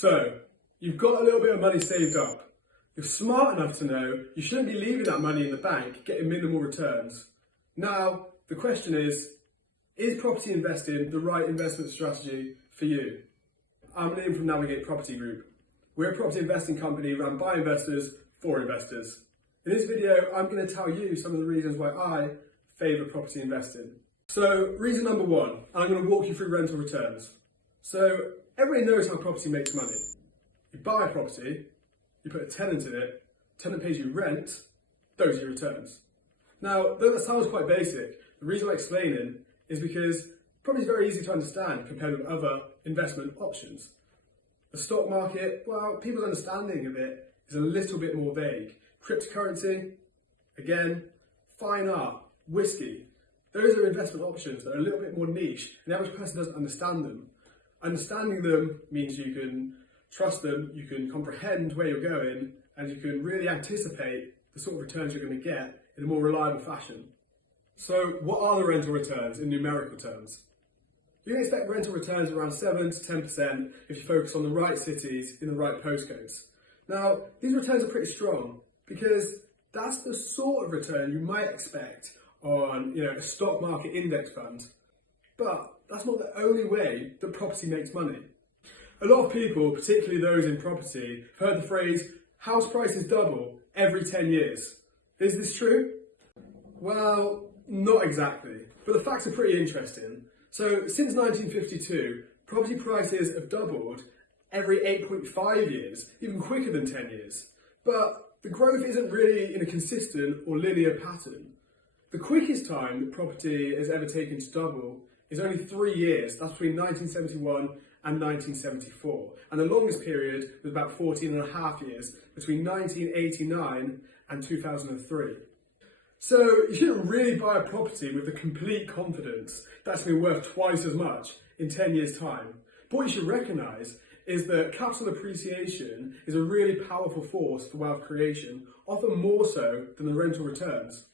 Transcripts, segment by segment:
So, you've got a little bit of money saved up. You're smart enough to know you shouldn't be leaving that money in the bank getting minimal returns. Now, the question is property investing the right investment strategy for you? I'm Liam from Navigate Property Group. We're a property investing company run by investors for investors. In this video, I'm going to tell you some of the reasons why I favour property investing. So, reason number one, I'm going to walk you through rental returns. So, everybody knows how property makes money. You buy a property, you put a tenant in it, tenant pays you rent, those are your returns. Now, though that sounds quite basic, the reason I'm explaining is because property is very easy to understand compared with other investment options. The stock market, well, people's understanding of it is a little bit more vague. Cryptocurrency, again, fine art, whiskey, those are investment options that are a little bit more niche and the average person doesn't understand them. Understanding them means you can trust them, you can comprehend where you're going, and you can really anticipate the sort of returns you're going to get in a more reliable fashion. So what are the rental returns in numerical terms? You can expect rental returns around 7 to 10% if you focus on the right cities in the right postcodes. Now, these returns are pretty strong because that's the sort of return you might expect on a stock market index fund. But that's not the only way that property makes money. A lot of people, particularly those in property, have heard the phrase, house prices double every 10 years. Is this true? Well, not exactly, but the facts are pretty interesting. So since 1952, property prices have doubled every 8.5 years, even quicker than 10 years. But the growth isn't really in a consistent or linear pattern. The quickest time that property has ever taken to double is only 3 years. That's between 1971 and 1974. And the longest period was about 14 and a half years, between 1989 and 2003. So you shouldn't really buy a property with the complete confidence that's going to be worth twice as much in 10 years' time. But what you should recognise is that capital appreciation is a really powerful force for wealth creation, often more so than the rental returns.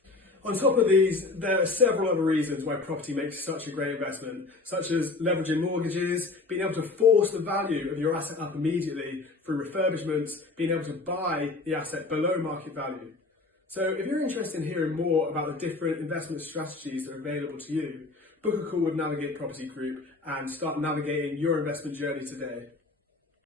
On top of these, there are several other reasons why property makes such a great investment, such as leveraging mortgages, being able to force the value of your asset up immediately through refurbishments, being able to buy the asset below market value. So if you're interested in hearing more about the different investment strategies that are available to you, book a call with Navigate Property Group and start navigating your investment journey today.